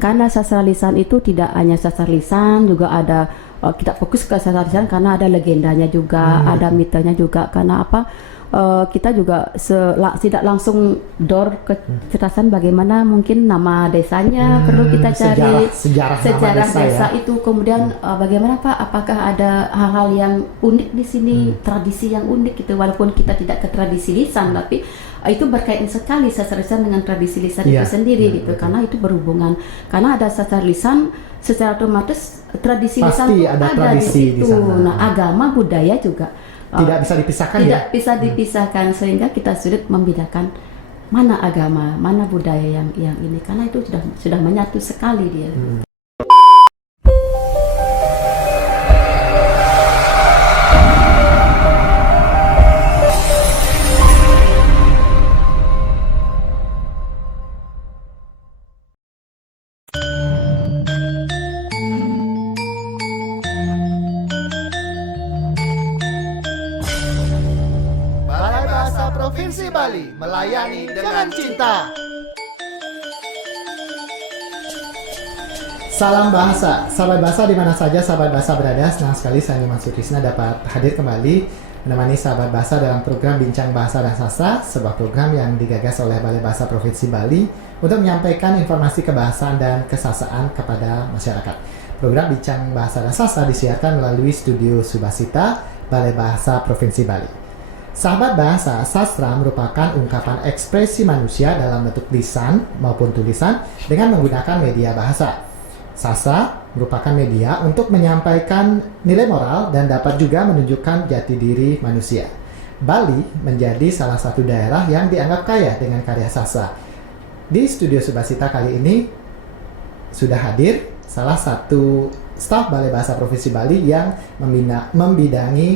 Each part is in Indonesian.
Karena sastra lisan itu tidak hanya sastra lisan, juga ada kita fokus ke sastra lisan karena ada legendanya juga, ada mitanya juga. Karena apa? Kita juga tidak langsung door ke kecerdasan bagaimana mungkin nama desanya perlu kita cari sejarah desa itu, kemudian bagaimana Pak, apakah ada hal-hal yang unik di sini, tradisi yang unik gitu, walaupun kita tidak ke tradisi lisan tapi itu berkaitan sekali sastra lisan dengan tradisi lisan itu sendiri gitu, karena itu berhubungan, karena ada sastra lisan secara otomatis tradisi lisan pasti ada tradisi di situ. Nah, agama budaya juga tidak bisa dipisahkan, tidak bisa dipisahkan, sehingga kita sulit membedakan mana agama, mana budaya yang ini, karena itu sudah menyatu sekali dia. Balai Bahasa Provinsi Bali melayani dengan cinta. Salam bahasa, sahabat bahasa di mana saja sahabat bahasa berada. Senang sekali saya Nyoman Sutrisna dapat hadir kembali menemani sahabat bahasa dalam program Bincang Bahasa dan Sastra, sebuah program yang digagas oleh Balai Bahasa Provinsi Bali untuk menyampaikan informasi kebahasaan dan kesasaan kepada masyarakat. Program Bincang Bahasa dan Sastra disiarkan melalui Studio Subasita Balai Bahasa Provinsi Bali. Sahabat bahasa, sastra merupakan ungkapan ekspresi manusia dalam bentuk lisan maupun tulisan dengan menggunakan media bahasa. Sastra merupakan media untuk menyampaikan nilai moral dan dapat juga menunjukkan jati diri manusia. Bali menjadi salah satu daerah yang dianggap kaya dengan karya sastra. Di Studio Subasita kali ini sudah hadir salah satu staf Balai Bahasa Provinsi Bali yang membidangi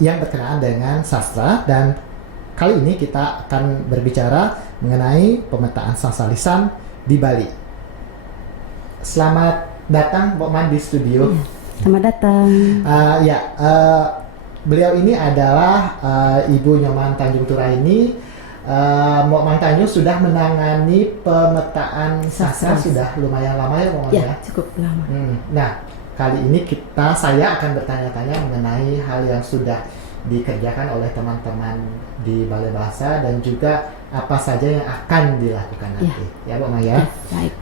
yang berkenaan dengan sastra, dan kali ini kita akan berbicara mengenai pemetaan sastra lisan di Bali. Selamat datang Mbok Man di studio. Selamat datang. Beliau ini adalah Ibu Nyoman Tanjung Turaini. Mbok Man Tanjung sudah menangani pemetaan sastra sudah lumayan lama ya, Mbok Man ya? Cukup lama. Nah, kali ini saya akan bertanya-tanya mengenai hal yang sudah dikerjakan oleh teman-teman di Balai Bahasa dan juga apa saja yang akan dilakukan nanti. Ya, Mbok Man ya. Baik.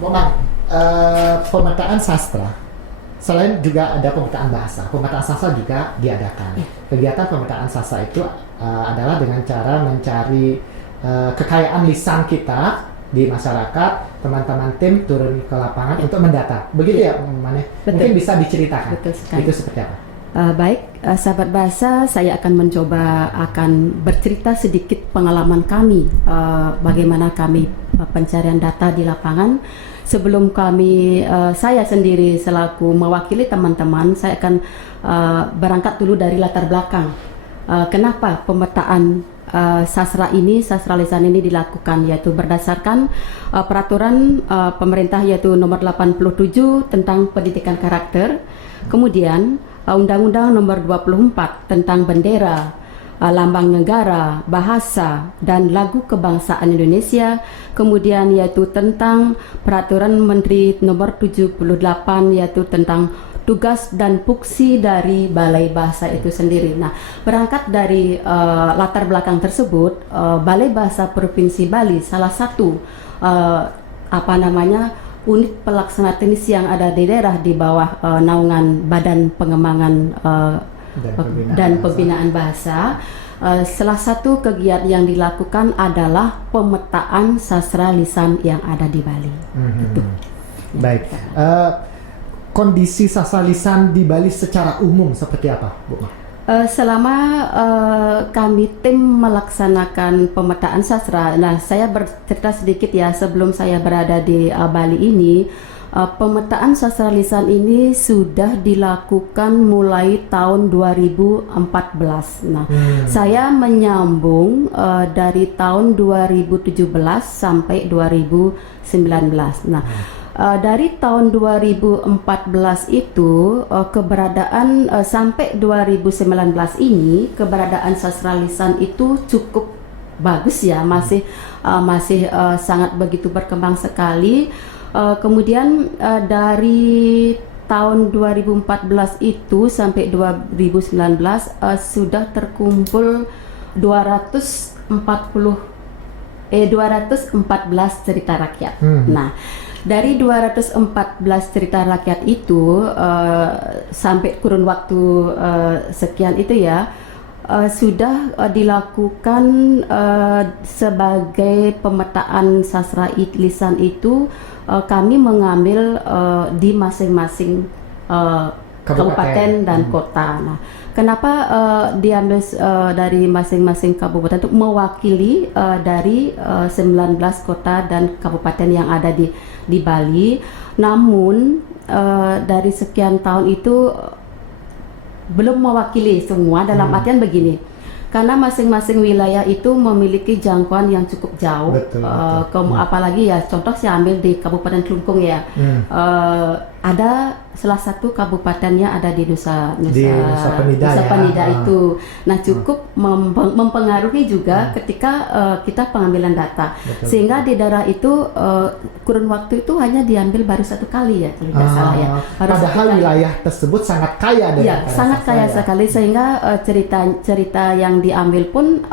Mbok Man, pemetaan sastra selain juga ada pemetaan bahasa, pemetaan sastra juga diadakan. Kegiatan pemetaan sastra itu adalah dengan cara mencari kekayaan lisan kita di masyarakat. Teman-teman tim turun ke lapangan untuk mendata. Begitu ya, Mbak? Mungkin bisa diceritakan. Betul sekali. Itu seperti apa? Baik, sahabat bahasa, saya akan bercerita sedikit pengalaman kami, bagaimana kami pencarian data di lapangan. Sebelum saya sendiri selaku mewakili teman-teman, saya akan berangkat dulu dari latar belakang. Kenapa pemetaan sastra lisan ini dilakukan, yaitu berdasarkan peraturan pemerintah yaitu nomor 87 tentang pendidikan karakter, kemudian Undang-Undang nomor 24 tentang bendera, lambang negara, bahasa, dan lagu kebangsaan Indonesia, kemudian yaitu tentang peraturan Menteri nomor 78 yaitu tentang tugas dan fungsi dari Balai Bahasa itu sendiri. Nah, berangkat dari latar belakang tersebut, Balai Bahasa Provinsi Bali salah satu unit pelaksana teknis yang ada di daerah di bawah naungan Badan Pengembangan dan Pembinaan Bahasa. Salah satu kegiatan yang dilakukan adalah pemetaan sastra lisan yang ada di Bali. Gitu. Baik. Kondisi sastra lisan di Bali secara umum seperti apa, Bu? Selama kami tim melaksanakan pemetaan sastra, nah saya bercerita sedikit ya, sebelum saya berada di Bali ini, pemetaan sastra lisan ini sudah dilakukan mulai tahun 2014. Nah, saya menyambung dari tahun 2017 sampai 2019. Nah, dari tahun 2014 itu sampai 2019 ini keberadaan sastra lisan itu cukup bagus ya, masih sangat begitu berkembang sekali. Kemudian dari tahun 2014 itu sampai 2019 sudah terkumpul 214 cerita rakyat. Nah, dari 214 cerita rakyat itu sampai kurun waktu sekian itu ya sudah dilakukan sebagai pemetaan sastra lisan itu kami mengambil di masing-masing kabupaten dan kota. Nah, kenapa diambil dari masing-masing kabupaten untuk mewakili dari 19 kota dan kabupaten yang ada di Bali. Namun dari sekian tahun itu belum mewakili semua, dalam artian begini, karena masing-masing wilayah itu memiliki jangkauan yang cukup jauh. Betul. Apalagi ya contoh saya ambil di Kabupaten Klungkung ya. Ada salah satu kabupatennya ada di Nusa Penida itu. Nah, cukup mempengaruhi juga ketika kita pengambilan data. Betul. Sehingga di daerah itu kurun waktu itu hanya diambil baru satu kali ya kalau tidak salah ya. Padahal wilayah tersebut sangat kaya dengan ya, sangat kaya sekali, sehingga cerita yang diambil pun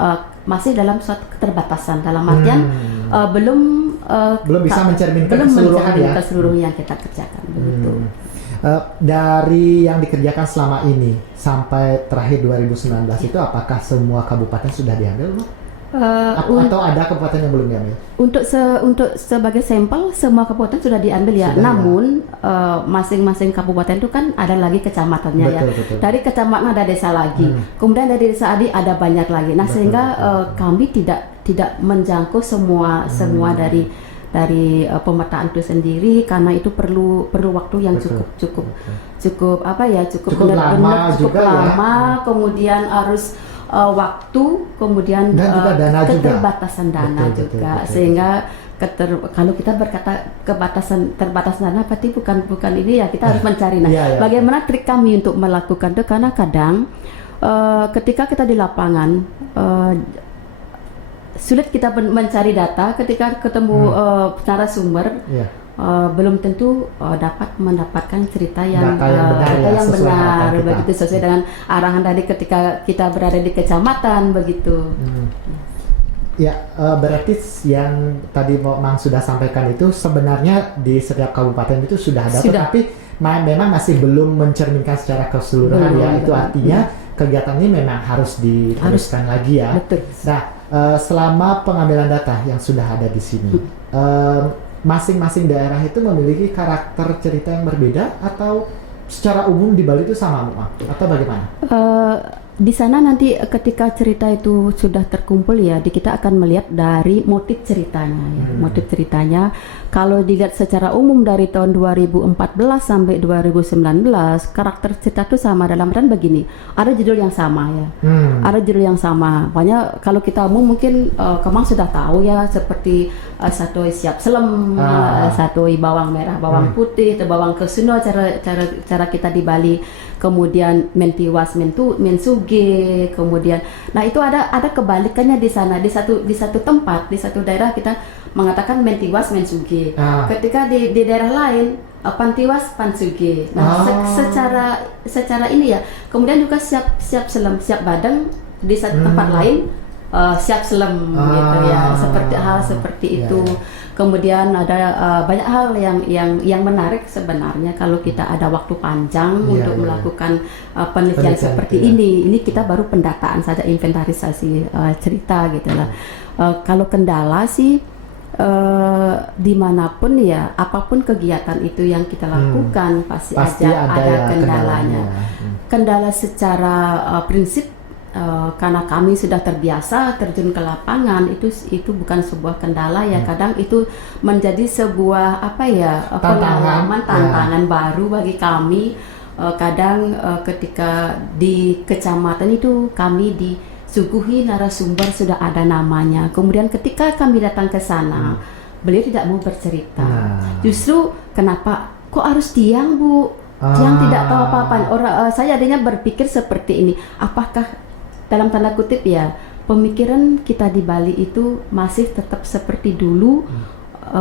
masih dalam suatu keterbatasan, dalam artian belum bisa mencerminkan keseluruhan yang kita kerjakan. Begitu. Dari yang dikerjakan selama ini sampai terakhir 2019 itu apakah semua kabupaten sudah diambil, Bu? Atau ada kabupaten yang belum diambil? Untuk sebagai sampel semua kabupaten sudah diambil ya. Sudah, namun masing-masing kabupaten itu kan ada lagi kecamatannya. Betul. Dari kecamatan ada desa lagi. Kemudian dari desa ada banyak lagi. Nah, sehingga kami tidak menjangkau semua dari pemetaan itu sendiri, karena itu perlu waktu yang cukup benar-benar cukup lama. Kemudian harus waktu, kemudian dan juga dana keterbatasan dana betul. Sehingga kalau kita berkata terbatas dana, berarti bukan ini ya, kita harus mencari. Nah, bagaimana trik kami untuk melakukan itu? Karena kadang ketika kita di lapangan sulit kita mencari data, ketika ketemu narasumber belum tentu dapat mendapatkan cerita yang benar begitu, sesuai dengan arahan tadi ketika kita berada di kecamatan begitu. Ya, berarti yang tadi Mang sudah sampaikan itu sebenarnya di setiap kabupaten itu sudah ada, tapi memang masih belum mencerminkan secara keseluruhan ya. Itu artinya kegiatan ini memang harus diteruskan lagi ya. Betul. Nah, selama pengambilan data yang sudah ada di sini, masing-masing daerah itu memiliki karakter cerita yang berbeda atau secara umum di Bali itu sama, atau bagaimana? Di sana nanti ketika cerita itu sudah terkumpul ya, kita akan melihat dari motif ceritanya ya. Motif ceritanya kalau dilihat secara umum dari tahun 2014 sampai 2019 karakter cerita itu sama, dalam artian begini, ada judul yang sama ya. Ada judul yang sama. Makanya kalau kita umum mungkin Kemang sudah tahu ya, seperti satu siap selem, satu bawang merah, bawang putih, atau bawang kesuno, cara kita di Bali. Kemudian mentiwas mensuge, kemudian nah itu ada kebalikannya di sana, di satu tempat, di satu daerah kita mengatakan mentiwas mensuge, ketika di daerah lain pantiwas pansuge. Nah, secara ini ya. Kemudian juga siap selem, siap badeng di satu tempat lain siap selem gitu ya, seperti itu. Kemudian ada banyak hal yang menarik sebenarnya kalau kita ada waktu panjang untuk melakukan penelitian seperti ini. Ini kita baru pendataan saja, inventarisasi cerita gitu lah. Kalau kendala sih dimanapun ya, apapun kegiatan itu yang kita lakukan pasti ada kendalanya. Kendala secara prinsip, karena kami sudah terbiasa terjun ke lapangan, itu bukan sebuah kendala ya. Kadang itu menjadi sebuah tantangan baru bagi kami. Kadang ketika di kecamatan itu kami disuguhi narasumber sudah ada namanya, kemudian ketika kami datang ke sana beliau tidak mau bercerita. Justru kenapa kok harus diam, Bu? Yang tidak tahu apa-apa. Saya adanya berpikir seperti ini, apakah dalam tanda kutip ya, pemikiran kita di Bali itu masih tetap seperti dulu.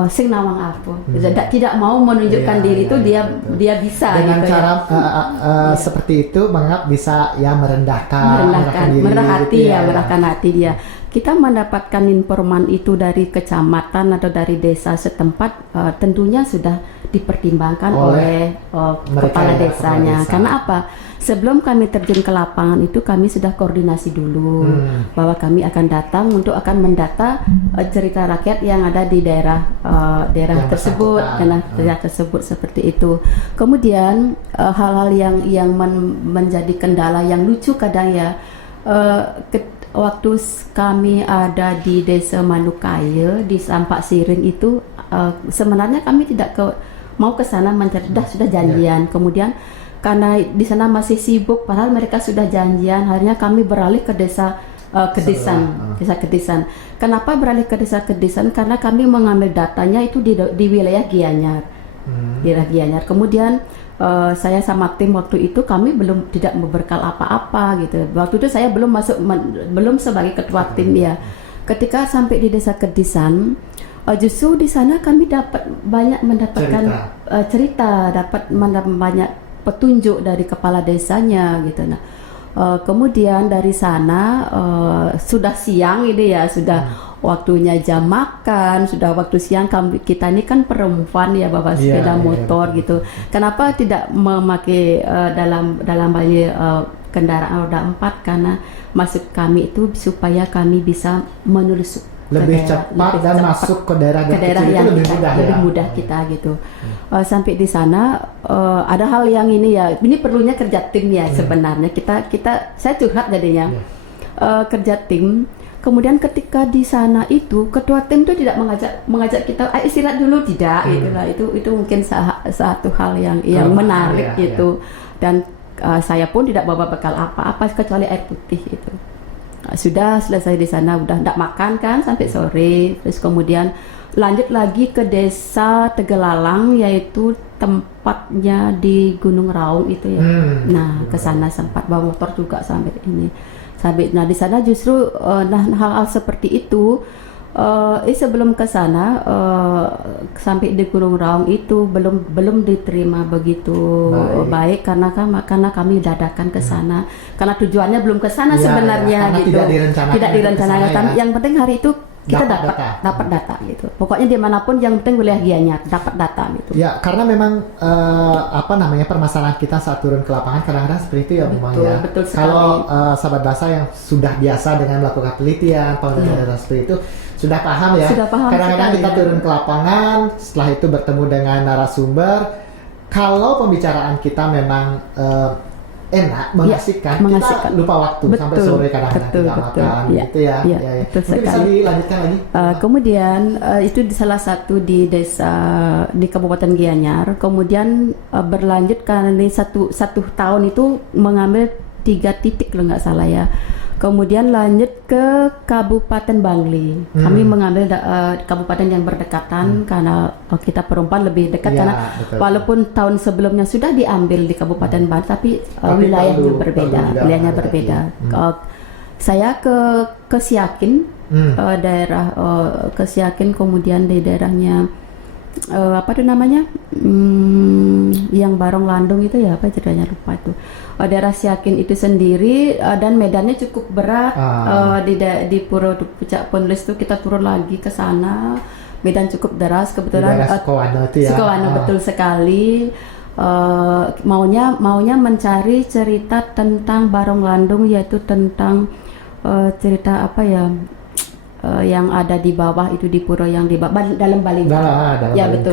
Sing nawang apa, tidak mau menunjukkan diri itu betul. dia bisa dengan gitu, cara ya. seperti itu menganggap bisa ya merendahkan diri, merendahkan hati gitu ya, merendahkan hati dia. Kita mendapatkan informan itu dari kecamatan atau dari desa setempat, tentunya sudah dipertimbangkan oleh kepala desanya. Karena apa? Sebelum kami terjun ke lapangan itu kami sudah koordinasi dulu bahwa kami akan datang untuk akan mendata cerita rakyat yang ada di daerah yang tersebut, daerah tersebut seperti itu. Kemudian hal-hal yang menjadi kendala yang lucu kadang ya, waktu kami ada di Desa Manukaya di Sampak Siring itu, sebenarnya kami tidak mau ke sana mencari, sudah janjian. Kemudian karena di sana masih sibuk, padahal mereka sudah janjian. Akhirnya kami beralih ke desa Kedisan, desa Kedisan. Kenapa beralih ke desa Kedisan? Karena kami mengambil datanya itu di wilayah Gianyar, di wilayah Gianyar. Kemudian saya sama tim waktu itu kami tidak berbekal apa-apa gitu. Waktu itu saya belum sebagai ketua tim ya. Ketika sampai di desa Kedisan, justru di sana kami mendapatkan cerita, dapat banyak petunjuk dari kepala desanya gitu. Nah, kemudian dari sana sudah siang ini ya, sudah waktunya jam makan, sudah waktu siang. Kita ini kan perempuan ya, bawa sepeda motor gitu. Kenapa tidak memakai dalam bali kendaraan roda 4? Karena maksud kami itu supaya kami bisa menelusuri lebih cepat dan masuk ke daerah yang lebih mudah kita gitu. Sampai di sana ada hal yang ini ya, ini perlunya kerja tim ya sebenarnya. Saya curhat jadinya kerja tim. Kemudian ketika di sana itu ketua tim itu tidak mengajak kita istirahat dulu, tidak itulah itu mungkin satu hal yang menarik gitu. Dan saya pun tidak bawa bekal apa-apa kecuali air putih itu. Sudah selesai di sana, udah tidak makan kan sampai sore. Terus kemudian lanjut lagi ke desa Tegelalang, yaitu tempatnya di Gunung Raung itu ya. Nah, ke sana sempat bawa motor juga sampai ini. Nah, di sana justru hal-hal seperti itu. Sebelum ke sana sampai di Gunung Raung itu belum diterima begitu baik karena kami dadakan ke sana. Karena tujuannya belum ke sana sebenarnya gitu. Tidak direncanakan. Yang penting hari itu kita dapat data gitu. Pokoknya dimanapun yang penting wilayah Gianyar dapat data gitu. Ya, karena memang permasalahan kita saat turun ke lapangan kadang-kadang seperti itu ya, memang ya. Betul sekali. Kalau sahabat bahasa yang sudah biasa dengan melakukan penelitian, penelitian data seperti itu sudah paham ya. Kadang-kadang kita turun ke lapangan, setelah itu bertemu dengan narasumber. Kalau pembicaraan kita memang enak, mengasihkan, kita lupa waktu sampai sore kadang-kadang kita makan gitu ya. Mungkin bisa dilanjutkan lagi. Kemudian itu di salah satu di desa di Kabupaten Gianyar. Kemudian berlanjut karena ini satu tahun itu mengambil 3 titik kalau nggak salah ya. Kemudian lanjut ke Kabupaten Bangli. Kami mengambil kabupaten yang berdekatan karena kita perempuan lebih dekat karena walaupun tahun sebelumnya sudah diambil di Kabupaten Bangli tapi wilayahnya berbeda. Saya ke Siakin, daerah ke Siakin, kemudian di daerahnya yang Barong Landung itu ya, apa ceritanya lupa itu. Daerah Siakin itu sendiri dan medannya cukup berat. Di Pura Pucak Penulis itu kita turun lagi ke sana, medan cukup deras kebetulan. Sukowana betul sekali. Maunya mencari cerita tentang Barong Landung, yaitu tentang cerita apa ya, yang ada di bawah itu di pura yang di bawah dalam Balingkang. Ya betul.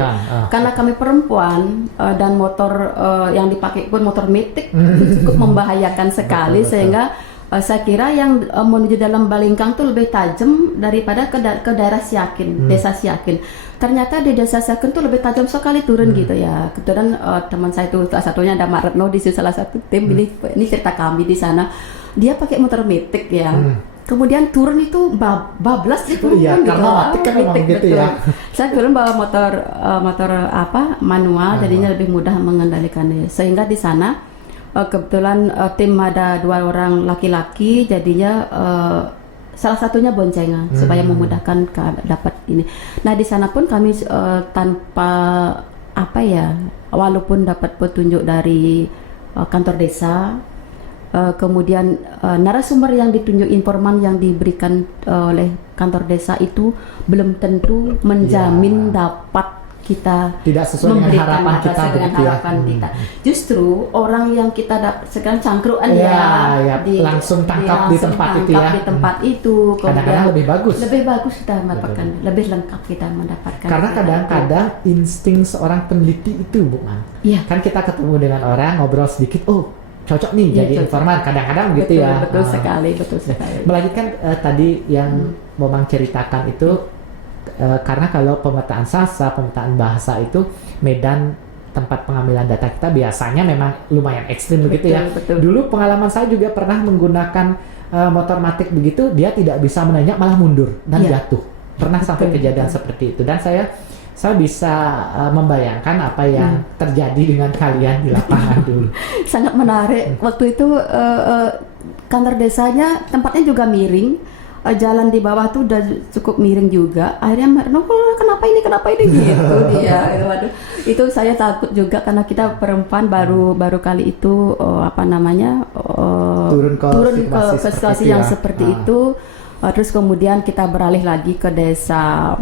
Karena kami perempuan dan motor yang dipakai pun motor metik cukup membahayakan sekali sehingga saya kira yang menuju dalam Balingkang itu lebih tajam daripada ke daerah Siakin, desa Siakin. Ternyata di desa Siakin itu lebih tajam sekali turun gitu ya. Kebetulan teman saya itu salah satunya ada Mak Retno di salah satu tim. Ini cerita kami di sana. Dia pakai motor metik ya. Kemudian turun itu bablas itu karena matik kan memang gitu ya. Saya turun bawa motor manual, jadinya lebih mudah mengendalikannya. Sehingga di sana kebetulan tim ada 2 orang laki-laki, jadinya salah satunya boncengan supaya memudahkan dapat ini. Nah di sana pun kami tanpa apa ya, walaupun dapat petunjuk dari kantor desa, kemudian narasumber yang ditunjuk, informan yang diberikan oleh kantor desa itu belum tentu menjamin dapat kita tidak sesuai dengan harapan kita dengan begitu ya. harapan kita. Justru orang yang kita sekarang cangkruan langsung tangkap di tempat itu ya. Di tempat itu Kadang-kadang lebih bagus. Lebih bagus kita mendapatkan, lebih lengkap kita mendapatkan. Karena kadang-kadang insting seorang peneliti itu, Bu Man. Iya. Kan kita ketemu dengan orang, ngobrol sedikit, oh cocok nih jadi cocok. informan. Kadang-kadang gitu Betul, ya. betul sekali, betul sekali. Melanjutkan tadi yang Momang ceritakan itu, karena kalau pemetaan sastra, pemetaan bahasa itu medan tempat pengambilan data kita biasanya memang lumayan ekstrim begitu ya. Betul. Dulu pengalaman saya juga pernah menggunakan motor matic begitu, dia tidak bisa menanjak malah mundur dan jatuh. Pernah sampai kejadian seperti itu, dan saya bisa membayangkan apa yang terjadi dengan kalian di lapangan dulu. Sangat menarik. Waktu itu kantor desanya tempatnya juga miring. Jalan di bawah tuh udah cukup miring juga. Akhirnya kenapa ini gitu dia. Waduh, itu saya takut juga karena kita perempuan baru kali itu turun ke situasi yang seperti itu. Terus kemudian kita beralih lagi ke desa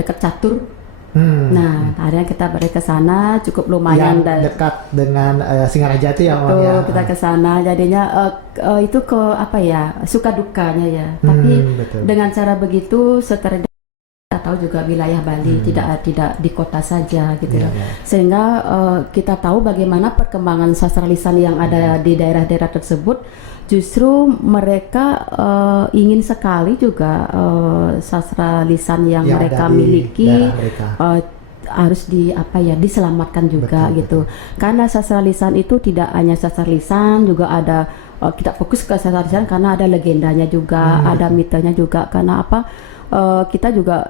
dekat Catur. Nah, akhirnya kita balik ke sana, cukup lumayan yang dekat dengan Singarajati ya, Om ya. Kita ke sana, jadinya itu ke suka dukanya ya. Tapi betul. dengan cara begitu, setelah kita tahu juga wilayah Bali tidak di kota saja gitu ya. Sehingga kita tahu bagaimana perkembangan sastra lisan yang ada di daerah-daerah tersebut. Justru mereka ingin sekali juga sastra lisan yang mereka miliki harus diselamatkan juga gitu. Karena sastra lisan itu tidak hanya sastra lisan, juga ada kita fokus ke sastra lisan karena ada legendanya juga, ada mitanya juga. Karena kita juga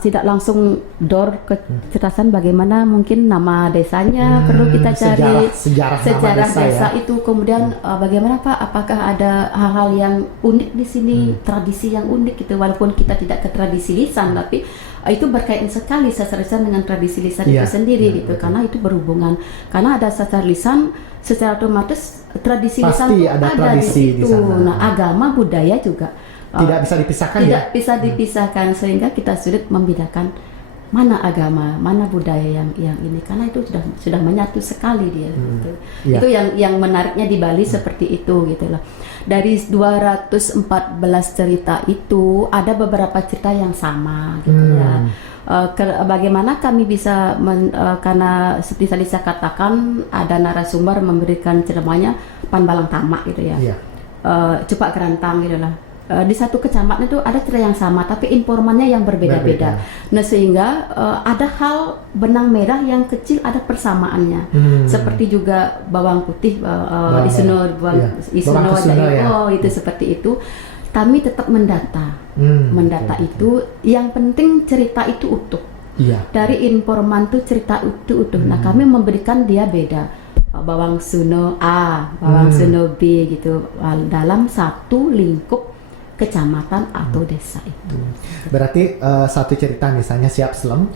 tidak langsung door ke ceritasan bagaimana mungkin nama desanya perlu kita cari sejarah desa itu, kemudian bagaimana Pak, apakah ada hal-hal yang unik di sini, tradisi yang unik gitu, walaupun kita tidak ke tradisi lisan tapi itu berkaitan sekali sastra lisan dengan tradisi lisan itu sendiri gitu, karena itu berhubungan, karena ada sastra lisan secara otomatis tradisi lisan itu ada di situ. Nah, agama budaya juga tidak bisa dipisahkan tidak bisa dipisahkan, sehingga kita sulit membedakan mana agama, mana budaya yang ini, karena itu sudah menyatu sekali dia gitu. Itu yang menariknya di Bali seperti itu gitu loh. Dari 214 cerita itu ada beberapa cerita yang sama gitu ya. Bagaimana kami bisa karena seperti tadi saya katakan ada narasumber memberikan ceramahnya Panbalang Tamak gitu ya. Cepak Gerantang gitu lah. Di satu kecamatan itu ada cerita yang sama tapi informannya yang berbeda-beda. Nah, sehingga ada hal benang merah yang kecil ada persamaannya. Seperti juga bawang putih Isuno itu seperti itu. Kami tetap mendata. Itu yang penting cerita itu utuh. Dari informan tuh cerita itu utuh. Nah, kami memberikan dia beda. Bawang Suno A, Bawang Suno B gitu dalam satu lingkup kecamatan atau desa itu. Berarti satu cerita misalnya Siap Slem,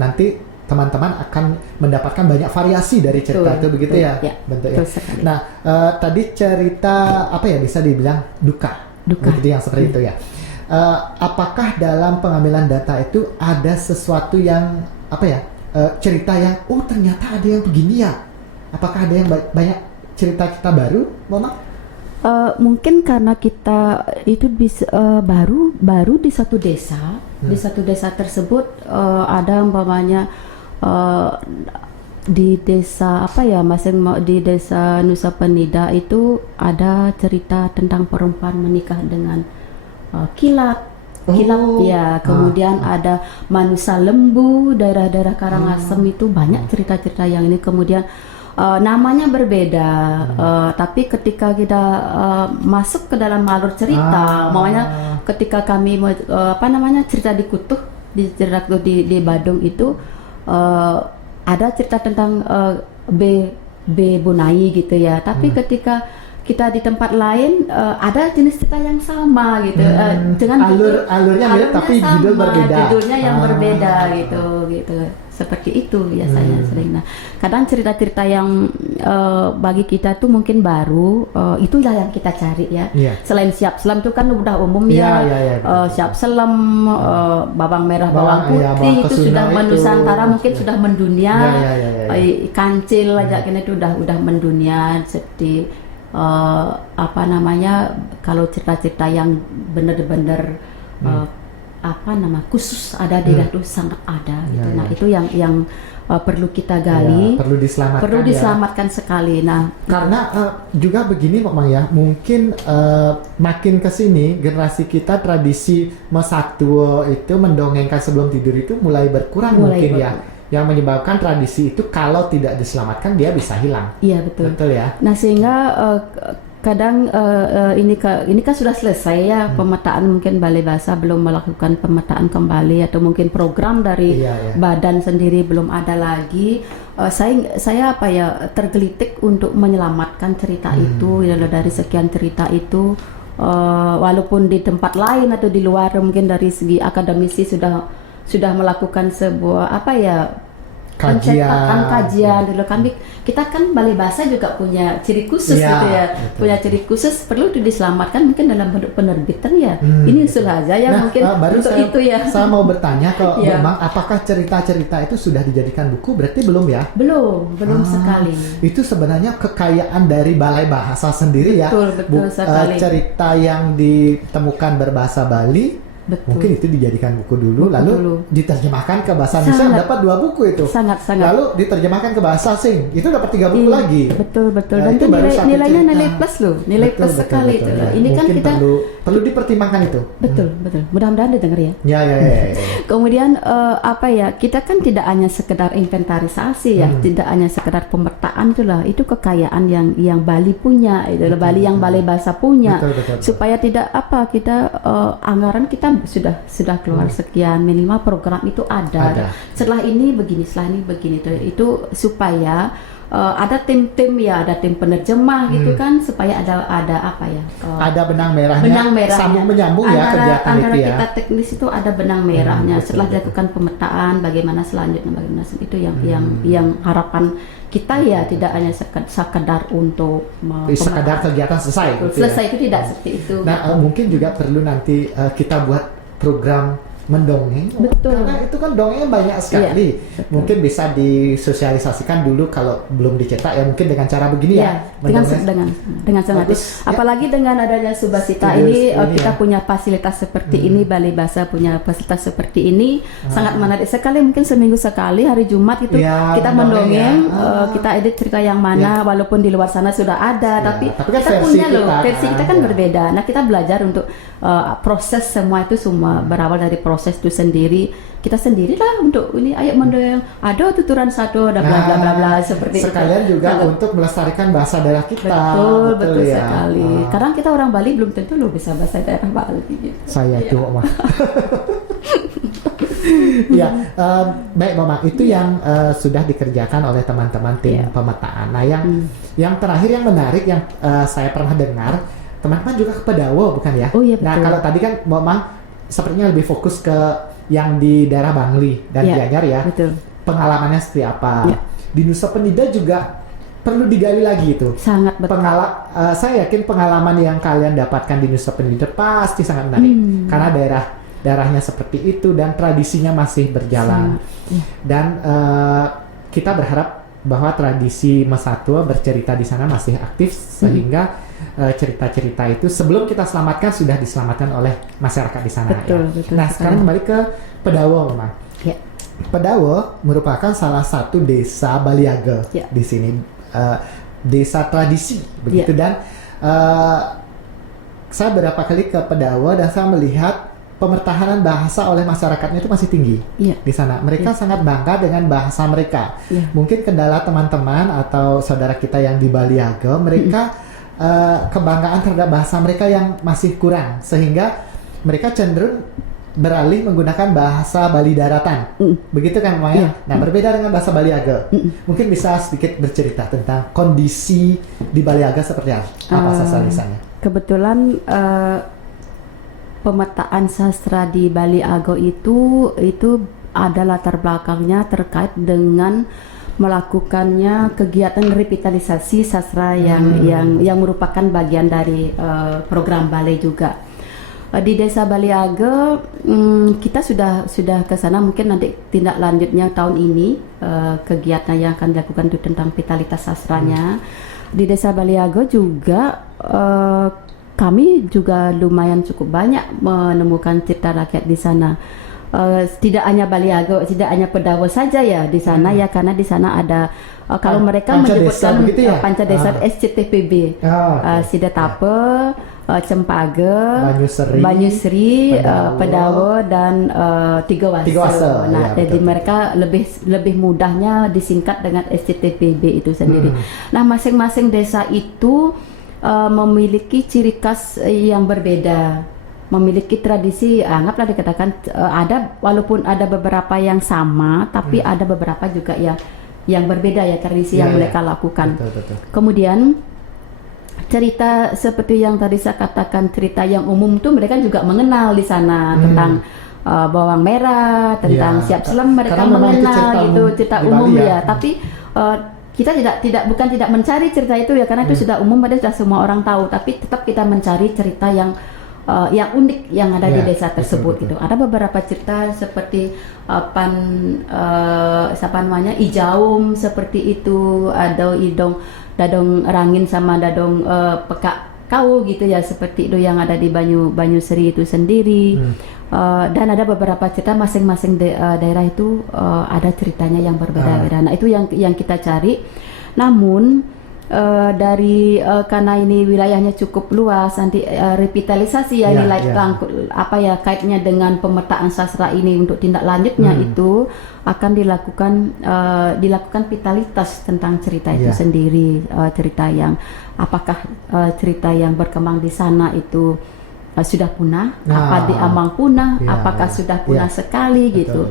nanti teman-teman akan mendapatkan banyak variasi dari cerita itu begitu ya bentuknya. Nah, tadi cerita bisa dibilang duka. Begitu yang seperti itu ya. Apakah dalam pengambilan data itu ada sesuatu yang cerita yang ternyata ada yang begini ya? Apakah ada yang banyak cerita-cerita baru, Mama? Mungkin karena kita itu bisa baru di satu desa, di satu desa tersebut ada umpamanya di desa di desa Nusa Penida itu ada cerita tentang perempuan menikah dengan kilat ya, kemudian ada Manusa Lembu, daerah-daerah Karangasem itu banyak cerita-cerita yang ini, kemudian namanya berbeda, tapi ketika kita masuk ke dalam alur cerita, maunya ketika kami cerita di Kutuh, di Badung itu ada cerita tentang B Bunai gitu ya, tapi ketika kita di tempat lain ada jenis cerita yang sama gitu, dengan alurnya mirip tapi sama, judul berbeda. judulnya yang berbeda gitu seperti itu biasanya sering. Nah, kadang cerita-cerita yang bagi kita tuh mungkin baru, itulah yang kita cari ya. Selain siap selam itu kan udah umum ya. Siap selam, bawang merah, bawang putih itu sudah menusantara, mungkin sudah mendunia. Kancil aja kan itu udah mendunia. Seperti kalau cerita-cerita yang benar-benar khusus ada di itu sangat ada gitu. Nah, itu yang perlu kita gali, perlu diselamatkan sekali. Nah, karena juga begini Pak Mang ya, mungkin makin kesini generasi kita tradisi mesatwa itu mendongengkan sebelum tidur itu mulai berkurang ya. Yang menyebabkan tradisi itu kalau tidak diselamatkan dia bisa hilang. Iya, betul ya. Nah, sehingga kadang ini kan sudah selesai ya pemetaan, mungkin Balai Bahasa belum melakukan pemetaan kembali, atau mungkin program dari badan sendiri belum ada lagi. Saya tergelitik untuk menyelamatkan cerita itu dari sekian cerita itu, walaupun di tempat lain atau di luar mungkin dari segi akademisi sudah melakukan sebuah kajian dulu. Kita kan Balai Bahasa juga punya ciri khusus gitu ya. Punya ciri khusus, perlu diselamatkan mungkin dalam bentuk penerbitan ya. Ini usul aja ya, mungkin untuk itu ya. Saya mau bertanya ke Memang apakah cerita-cerita itu sudah dijadikan buku? Berarti belum ya? Belum sekali. Itu sebenarnya kekayaan dari Balai Bahasa sendiri ya. Betul sekali. Cerita yang ditemukan berbahasa Bali. Mungkin itu dijadikan buku dulu, lalu diterjemahkan ke bahasa Indonesia, dapat 2 buku itu. Sangat. Lalu diterjemahkan ke bahasa asing, itu dapat 3 buku lagi. Betul. Dan itu nilainya nilai plus loh, nilai plus sekali itu. Ini kan kita perlu dipertimbangkan itu. Betul. Mudah-mudahan didengar ya. Ya. Kemudian kita kan tidak hanya sekedar inventarisasi ya, tidak hanya sekedar pemetaan itulah. Itu kekayaan yang Bali punya, itu Bali yang Balai Bahasa punya. Betul. Supaya tidak anggaran kita sudah keluar sekian, minimal program itu ada. Setelah ini begini itu supaya ada tim-tim ya, ada tim penerjemah gitu kan, supaya ada ada benang merahnya, sambung menyambung ya kegiatan antara itu ya. Kita teknis itu ada benang merahnya. Setelah dilakukan pemetaan, bagaimana selanjutnya, itu yang harapan kita ya, tidak hanya sekedar untuk sekedar kegiatan selesai itu tidak seperti itu. Nah, mungkin juga perlu nanti kita buat program mendongeng. Betul. Karena itu kan dongeng banyak sekali. Mungkin bisa disosialisasikan dulu kalau belum dicetak ya, mungkin dengan cara begini ya. Dengan sangat. Apalagi dengan adanya Subasita ini kita punya fasilitas seperti ini, Balai Bahasa punya fasilitas seperti ini, sangat menarik sekali. Mungkin seminggu sekali hari Jumat itu kita mendongeng, kita edit cerita yang mana, walaupun di luar sana sudah ada, tapi kita punya versi kita kan berbeda. Nah, kita belajar untuk proses semua berawal dari proses itu sendiri. Kita sendirilah untuk ini, ayo mendongeng, ada tuturan satu, ada bla bla bla bla seperti sekalian itu. juga untuk melestarikan bahasa daerah kita. Betul ya. Sekali. Karena kita orang Bali belum tentu bisa bahasa daerah Bali gitu. Saya tuh Mama. Baik Mama, itu yang sudah dikerjakan oleh teman-teman tim pemetaan. Nah, yang terakhir yang menarik yang saya pernah dengar, teman-teman juga ke Pedawo bukan ya? Oh iya, betul. Nah, kalau tadi kan Mama sepertinya lebih fokus ke yang di daerah Bangli dan Gianyar ya. Betul. Pengalamannya seperti apa? Di Nusa Penida juga perlu digali lagi itu. Sangat betul. Saya yakin pengalaman yang kalian dapatkan di Nusa Penida pasti sangat menarik karena daerahnya seperti itu dan tradisinya masih berjalan. Dan kita berharap bahwa tradisi Mesatwa bercerita di sana masih aktif sehingga cerita-cerita itu sebelum kita selamatkan sudah diselamatkan oleh masyarakat di sana. Betul. Nah, sekarang kembali ke Pedawo, memang. Pedawo merupakan salah satu desa Baliaga di sini, desa tradisi begitu dan saya beberapa kali ke Pedawo dan saya melihat pemertahanan bahasa oleh masyarakatnya itu masih tinggi di sana. Mereka sangat bangga dengan bahasa mereka. Mungkin kendala teman-teman atau saudara kita yang di Baliaga, mereka kebanggaan terhadap bahasa mereka yang masih kurang, sehingga mereka cenderung beralih menggunakan bahasa Bali daratan. Begitu kan Maya? Nah, berbeda dengan bahasa Bali Age. Mungkin bisa sedikit bercerita tentang kondisi di Bali Age seperti apa sastra lisannya? Kebetulan pemetaan sastra di Bali Age itu ada latar belakangnya terkait dengan melakukannya kegiatan revitalisasi sastra yang merupakan bagian dari program balai juga. Di Desa Bali Age kita sudah ke sana, mungkin nanti tindak lanjutnya tahun ini kegiatan yang akan dilakukan itu tentang vitalitas sastranya. Di Desa Bali Age juga kami juga lumayan cukup banyak menemukan cerita rakyat di sana. Tidak hanya Bali Age, tidak hanya Pedawa saja ya di sana ya, karena di sana ada kalau mereka menyebutkan Panca Desa SCTPB, Sidetape, Cempage, Banyusri, Pedawa dan Tiga Wase. Nah, ya, jadi mereka lebih mudahnya disingkat dengan SCTPB itu sendiri. Nah, masing-masing desa itu memiliki ciri khas yang berbeda, memiliki tradisi. Anggaplah dikatakan walaupun ada beberapa yang sama, tapi ada beberapa juga yang berbeda ya tradisi yang mereka lakukan. Betul. Kemudian cerita seperti yang tadi saya katakan, cerita yang umum tuh mereka juga mengenal di sana tentang bawang merah, tentang siap selam, mereka mengenal gitu, cerita umum ya. Tapi kita bukan tidak mencari cerita itu ya, karena itu sudah umum, sudah semua orang tahu. Tapi tetap kita mencari cerita yang unik yang ada di desa tersebut gitu. Ada beberapa cerita seperti Ijaum seperti itu, ada Dadong Rangin sama Dadong Pekak Kau gitu ya, seperti itu yang ada di Banyusri itu sendiri. Dan ada beberapa cerita masing-masing daerah itu ada ceritanya yang berbeda-beda. Nah, itu yang kita cari. Namun karena ini wilayahnya cukup luas, nanti revitalisasi kaitnya dengan pemetaan sastra ini untuk tindak lanjutnya itu akan dilakukan vitalitas tentang cerita itu sendiri, cerita yang apakah cerita yang berkembang di sana itu sudah punah, diambang punah, apakah sudah punah sekali gitu.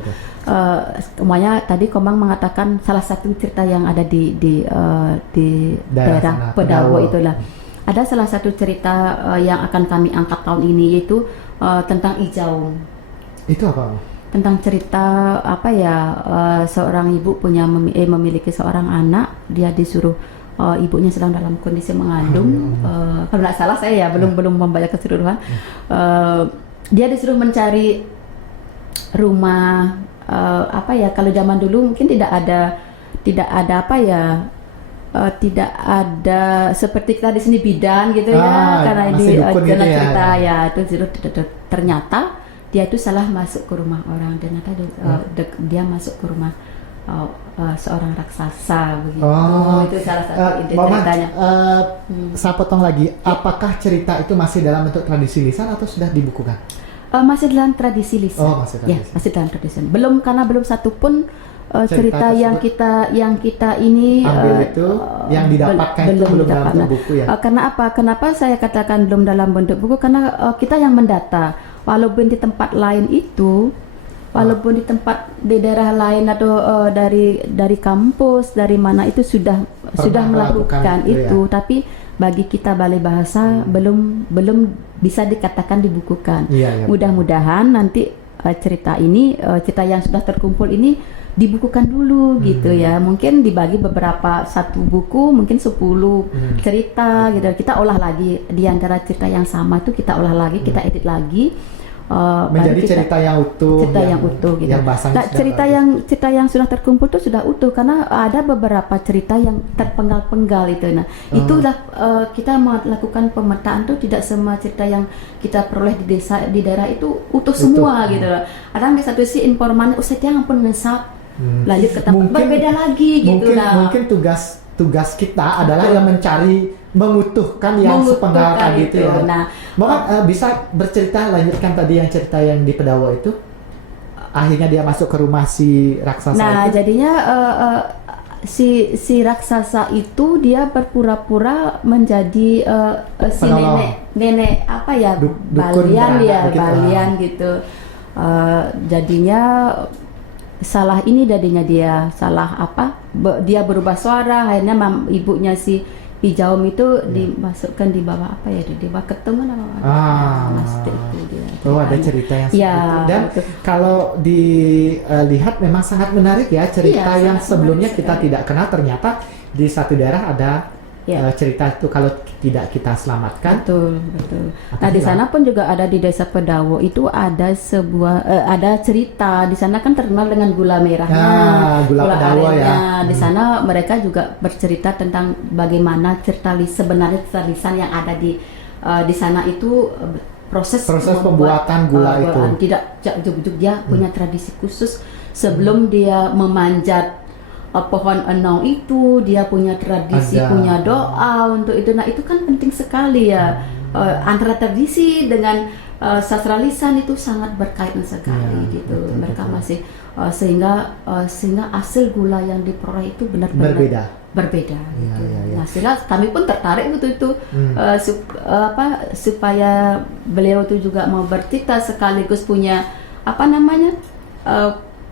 Semuanya tadi Komang mengatakan salah satu cerita yang ada di daerah Pedawa itulah. Ada salah satu cerita yang akan kami angkat tahun ini, yaitu tentang Ijaum. Itu apa? Tentang cerita seorang ibu memiliki seorang anak, dia disuruh ibunya sedang dalam kondisi mengandung. Kalau tidak salah saya belum membaca keseluruhan. Dia disuruh mencari rumah. Kalau zaman dulu mungkin tidak ada seperti kita di sini bidan gitu ya, karena ini cerita itu ternyata dia itu salah masuk ke rumah orang, dan dia masuk ke rumah seorang raksasa begitu. Itu salah satu ceritanya. Saya potong lagi, apakah cerita itu masih dalam bentuk tradisi lisan atau sudah dibukukan? Masih dalam tradisi lisan. Masih dalam tradisi. Karena belum satu pun cerita yang kita ini ambil itu yang didapatkan itu belum dalam bentuk buku ya. Karena apa? Kenapa saya katakan belum dalam bentuk buku? Karena kita yang mendata, walaupun di tempat lain itu, walaupun di daerah lain atau dari kampus, dari mana itu sudah melakukan itu, tapi bagi kita Balai Bahasa belum bisa dikatakan dibukukan. Mudah-mudahan nanti cerita yang sudah terkumpul ini dibukukan dulu gitu ya. Mungkin dibagi satu buku, mungkin 10 cerita gitu. Kita olah lagi di antara cerita yang sama itu, kita olah lagi, kita edit lagi. Menjadi cerita yang utuh, gitu. Cerita yang sudah terkumpul itu sudah utuh, karena ada beberapa cerita yang terpenggal-penggal itu. Nah, itulah kita melakukan pemetaan tuh, tidak semua cerita yang kita peroleh di daerah itu utuh semua gitu loh. Ada di satu sisi informannya, saya ampun ngesap, lanjut ke tempat berbeda lagi gitu lah. Mungkin tugas kita adalah yang mengutuhkan yang sepenggal gitu ya. Nah, bisa bercerita, lanjutkan tadi yang cerita yang di Pedawa itu, akhirnya dia masuk ke rumah si raksasa itu. Nah, jadinya si raksasa itu dia berpura-pura menjadi si nenek balian gitu. Jadinya salah ini jadinya dia salah dia berubah suara, akhirnya ibunya si Ijaum itu dimasukkan di bawah apa ya, di bawah ketemu plastik itu dia. Oh, ada cerita yang seperti itu. Dan betul. kalau dilihat memang sangat menarik ya, cerita Iya, yang sangat sebelumnya menarik kita sekali. tidak kenal, ternyata di satu daerah ada cerita itu kalau tidak kita selamatkan. Betul. Nah, di sana pun juga ada di Desa Pedawo itu ada ada cerita. Di sana kan terkenal dengan gula merahnya, gula Pedawo arennya. ya. Di sana mereka juga bercerita tentang bagaimana sebenarnya lisan yang ada di sana itu proses pembuatan gula itu. Tidak juk-juk, dia punya tradisi khusus sebelum dia memanjat pohon enong itu, dia punya tradisi, punya doa untuk itu. Nah, itu kan penting sekali ya. Antara tradisi dengan sastra lisan itu sangat berkaitan sekali gitu. Betul, Mereka betul. masih sehingga hasil gula yang diperoleh itu benar-benar berbeda gitu. Nah, sehingga kami pun tertarik itu supaya beliau itu juga mau bercerita sekaligus punya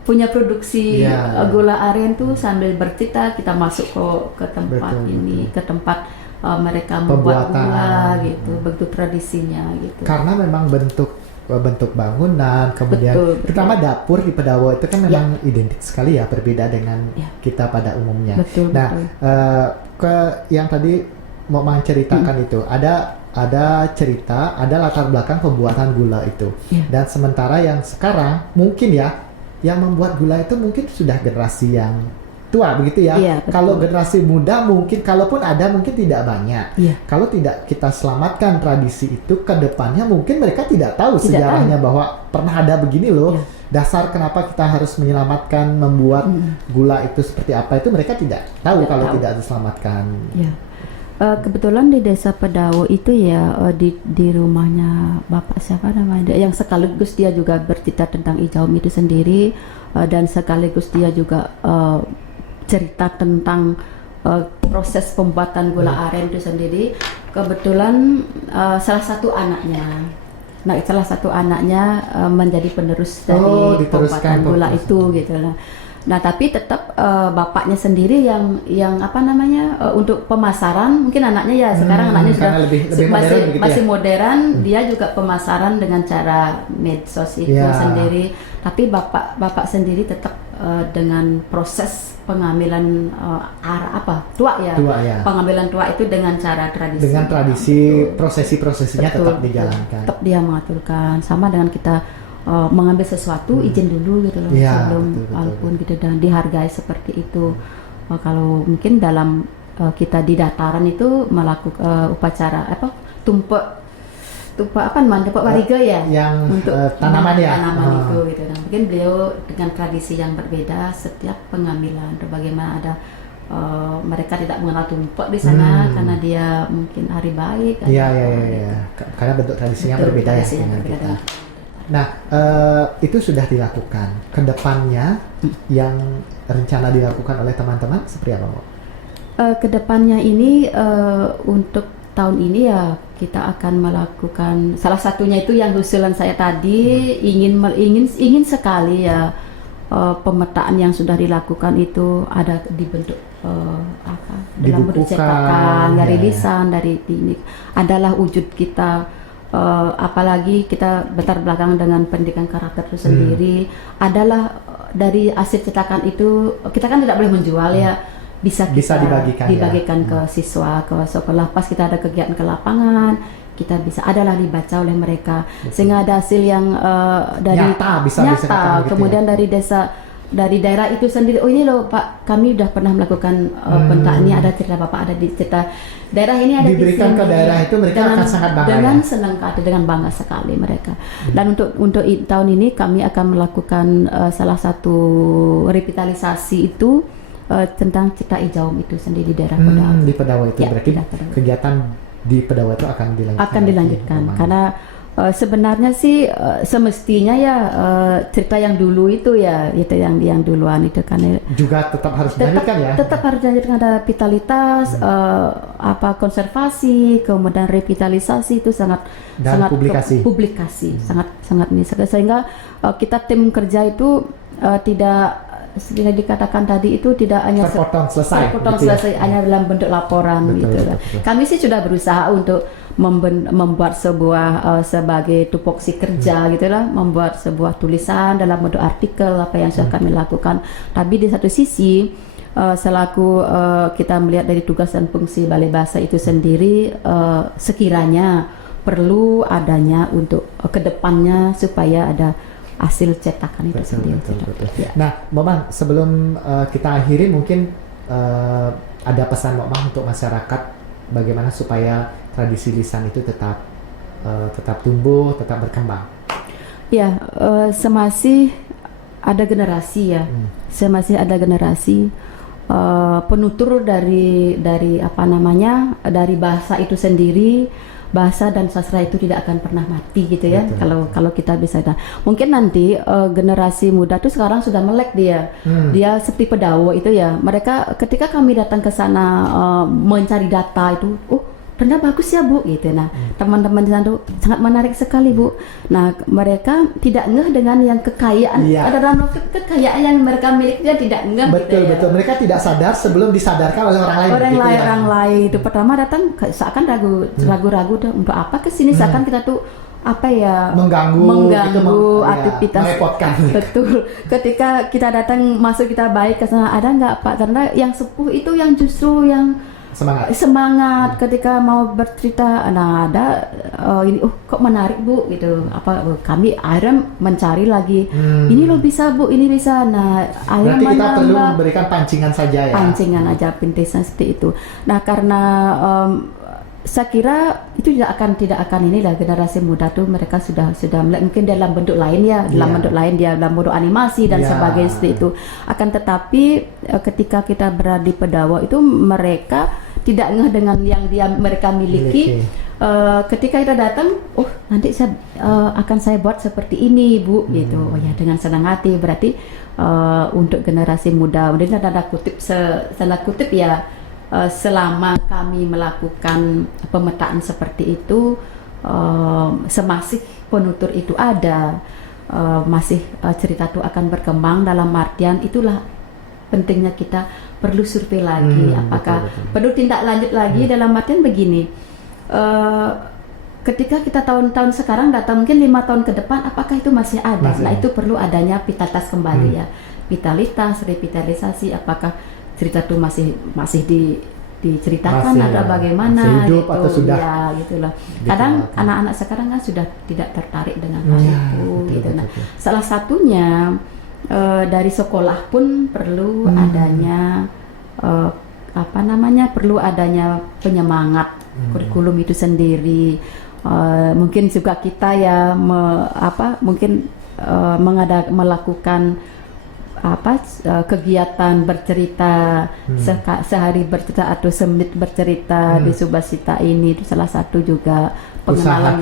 punya produksi gula aren tuh sambil bercerita. Kita masuk ke tempat ke tempat mereka membuat gula gitu, begitu tradisinya gitu. Karena memang bentuk bangunan, kemudian terutama dapur di Pedawo itu kan memang identik sekali ya, berbeda dengan kita pada umumnya. Betul. Yang tadi mau menceritakan itu ada cerita, ada latar belakang pembuatan gula itu. Dan sementara yang sekarang mungkin yang membuat gula itu mungkin sudah generasi yang tua begitu ya. Kalau generasi muda mungkin kalaupun ada mungkin tidak banyak. Kalau tidak kita selamatkan tradisi itu, ke depannya mungkin mereka tidak tahu sejarahnya bahwa pernah ada begini loh. Dasar kenapa kita harus menyelamatkan membuat gula itu seperti apa itu mereka tidak tahu kalau tidak diselamatkan. Kebetulan di Desa Pedawo itu di rumahnya Bapak siapa namanya, yang sekaligus dia juga bercerita tentang Ijaum itu sendiri, dan sekaligus dia juga cerita tentang proses pembuatan gula aren itu sendiri. Kebetulan salah satu anaknya menjadi penerus dari pembuatan gula itu gitu lah. Nah, tapi tetap bapaknya sendiri yang untuk pemasaran, mungkin anaknya sekarang anaknya sudah masih modern, dia juga pemasaran dengan cara medsos itu sendiri. Tapi bapak sendiri tetap dengan proses pengambilan pengambilan tua itu dengan cara tradisi. Dengan tradisi prosesi-prosesinya tetap dijalankan. Tetap dia mengaturkan, sama dengan kita mengambil sesuatu izin dulu gitu loh, sebelum walaupun gitu, dan dihargai seperti itu. Kalau mungkin dalam kita di dataran itu melakukan upacara tumpek wariga yang untuk tanaman itu gitu. Dan mungkin beliau dengan tradisi yang berbeda setiap pengambilan, bagaimana ada mereka tidak mengenal tumpek di sana karena dia mungkin hari baik. Karena bentuk tradisinya berbeda dengan kita. Nah, itu sudah dilakukan. Kedepannya yang rencana dilakukan oleh teman-teman seperti apa, Bu? Kedepannya ini untuk tahun ini kita akan melakukan salah satunya itu yang usulan saya tadi, ingin sekali pemetaan yang sudah dilakukan itu ada dibentuk dalam bentuk cetakan, dari lisan, dari ini adalah wujud kita. Apalagi kita berlatar belakang dengan pendidikan karakter itu sendiri, adalah dari hasil cetakan itu kita kan tidak boleh menjual bisa dibagikan ke siswa, ke sekolah. Pas kita ada kegiatan ke lapangan, kita adalah dibaca oleh mereka. Sehingga ada hasil yang dari nyata kemudian dari daerah itu sendiri. Oh ini loh Pak, kami sudah pernah melakukan pemetaan ini, ada cerita Bapak, ada di cerita daerah ini, ada diberikan di sini. Ke daerah itu mereka akan sangat bangga. Dengan senang hati, dengan bangga sekali mereka. Dan untuk tahun ini kami akan melakukan salah satu revitalisasi itu tentang cerita Ijaum itu sendiri di daerah Pedawo. Di Pedawo itu berarti kegiatan di Pedawo itu akan dilanjutkan. Karena Sebenarnya sih semestinya ya cerita yang dulu itu ya, itu yang duluan itu kan juga tetap harus dilanjutkan ya. Tetap harus dilanjutkan, ada vitalitas, konservasi, kemudian revitalisasi itu sangat Dan sangat publikasi sangat ini sehingga kita tim kerja itu tidak seperti dikatakan tadi itu tidak hanya terpotong selesai hanya dalam bentuk laporan betul, gitu. Betul. Kami sih sudah berusaha untuk membuat sebuah sebagai tupoksi kerja gitulah, membuat sebuah tulisan dalam bentuk artikel apa yang sudah kami lakukan. Tapi di satu sisi selaku kita melihat dari tugas dan fungsi Balai Bahasa itu sendiri, sekiranya perlu adanya untuk kedepannya supaya ada hasil cetakan itu sendiri. Betul. Ya. Nah, Momang, sebelum kita akhiri mungkin ada pesan Momang untuk masyarakat bagaimana supaya tradisi lisan itu tetap tumbuh, tetap berkembang. Ya, semasih ada generasi ya, semasih ada generasi penutur dari apa namanya dari bahasa itu sendiri. Bahasa dan sastra itu tidak akan pernah mati gitu ya. Kalau kita bisa, mungkin nanti generasi muda tuh sekarang sudah melek dia seperti Pedawo itu ya. Mereka ketika kami datang ke sana mencari data itu, ternyata bagus ya Bu gitu. Nah teman-teman di sana tuh sangat menarik sekali Bu. Nah mereka tidak ngeh dengan yang kekayaan, ada dalam kekayaan yang mereka miliki, dia tidak ngeh. Betul. Mereka tidak sadar sebelum disadarkan oleh orang lain. Orang lain itu pertama datang seakan ragu-ragu untuk apa kesini, seakan kita tuh apa ya mengganggu aktivitas, merepotkan. Betul. Ketika kita datang masuk kita baik ke sana, ada nggak Pak? Karena yang sepuh itu yang justru yang semangat ketika mau bercerita. Nah ada ini kok menarik Bu gitu, kami akhirnya mencari lagi ini loh bisa Bu, ini bisa. Nah akhirnya berarti kita perlu memberikan pancingan saja ya, pancingan aja, pintisan seperti itu. Nah karena saya kira itu tidak akan inilah, generasi muda tuh mereka sudah melihat mungkin dalam bentuk lain ya, dalam bentuk animasi dan sebagainya seperti itu. Akan tetapi ketika kita berada di Pedawo itu mereka tidak ngeh dengan yang mereka miliki. Ketika kita datang, nanti akan saya buat seperti ini Bu gitu. Oh ya, dengan senang hati. Berarti untuk generasi muda, mungkin tanda kutip ya, selama kami melakukan pemetaan seperti itu, semasih penutur itu ada, masih cerita itu akan berkembang. Dalam artian itulah pentingnya kita perlu survei lagi, apakah betul. Perlu tindak lanjut lagi dalam artian begini, ketika kita tahun-tahun sekarang datang mungkin 5 tahun ke depan, apakah itu masih ada? Nah itu perlu adanya vitalitas kembali ya, vitalitas, revitalisasi, apakah cerita itu masih diceritakan atau bagaimana hidup gitu, atau sudah ya gitulah. Kadang anak-anak sekarang kan sudah tidak tertarik dengan hal itu gitu. Nah salah satunya dari sekolah pun perlu adanya perlu adanya penyemangat kurikulum itu sendiri. Mungkin juga kita ya melakukan kegiatan bercerita, sehari bercerita atau semenit bercerita di Subasita ini, itu salah satu juga pengenalan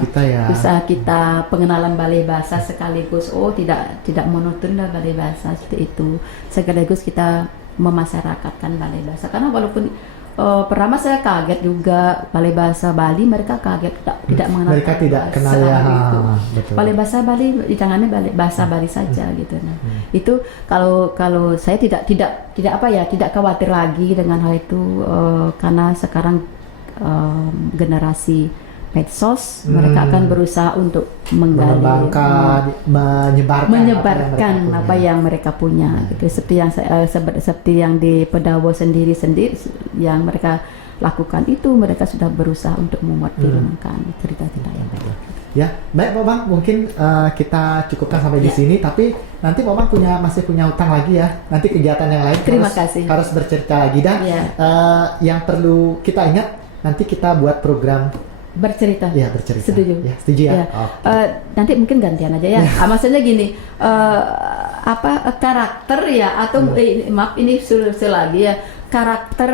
usaha kita, pengenalan Balai Bahasa sekaligus tidak monoton lah Balai Bahasa seperti itu, sekaligus kita memasyarakatkan Balai Bahasa. Karena walaupun pertama saya kaget juga, Balai Bahasa Bali mereka kaget tidak mengenal, mereka tidak kenal ya itu. Balai Bahasa Bali ditangani Balai Bahasa Bali saja gitu. Nah itu kalau saya tidak khawatir lagi dengan hal itu, karena sekarang generasi medsos mereka akan berusaha untuk menggali, menyebarkan apa yang mereka punya gitu. Seperti yang di Pedawo sendiri yang mereka lakukan itu, mereka sudah berusaha untuk membuat filmkan cerita-cerita yang baik. Ya, baik Momang, mungkin kita cukupkan sampai di sini, tapi nanti Momang masih punya utang lagi ya. Nanti kegiatan yang lain harus bercerita lagi, dan yang perlu kita ingat, nanti kita buat program bercerita. Ya, bercerita. Setuju. Ya, setuju ya. Nanti mungkin gantian aja ya. Maksudnya gini, karakter ya atau maaf ini selagi ya, karakter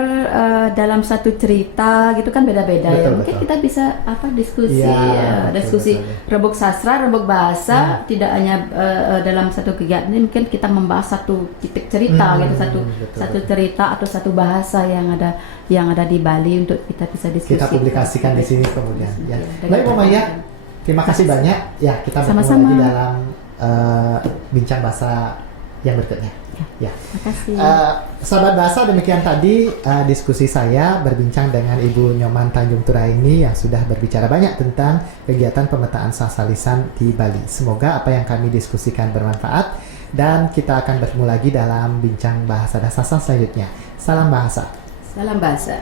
dalam satu cerita gitu kan beda-beda ya. Betul, Mungkin betul. kita bisa diskusi, Iya, betul, diskusi betul. rembuk sastra, rembuk bahasa, tidak hanya dalam satu kegiatan ini, mungkin kita membahas satu titik cerita gitu, betul, satu betul. cerita atau satu bahasa yang ada di Bali untuk kita bisa diskusi. Kita publikasikan di sini kemudian. Ya. Dengan Baik Bu Maya, terima kasih banyak. Ya, kita bertemu Sama-sama. lagi dalam bincang bahasa yang berikutnya. Ya. Terima kasih. Sahabat bahasa, demikian tadi diskusi saya berbincang dengan Ibu Nyoman Tanjung Turaini yang sudah berbicara banyak tentang kegiatan pemetaan sastra lisan di Bali. Semoga apa yang kami diskusikan bermanfaat dan kita akan bertemu lagi dalam bincang bahasa dan sastra selanjutnya. Salam bahasa. Salam bahasa.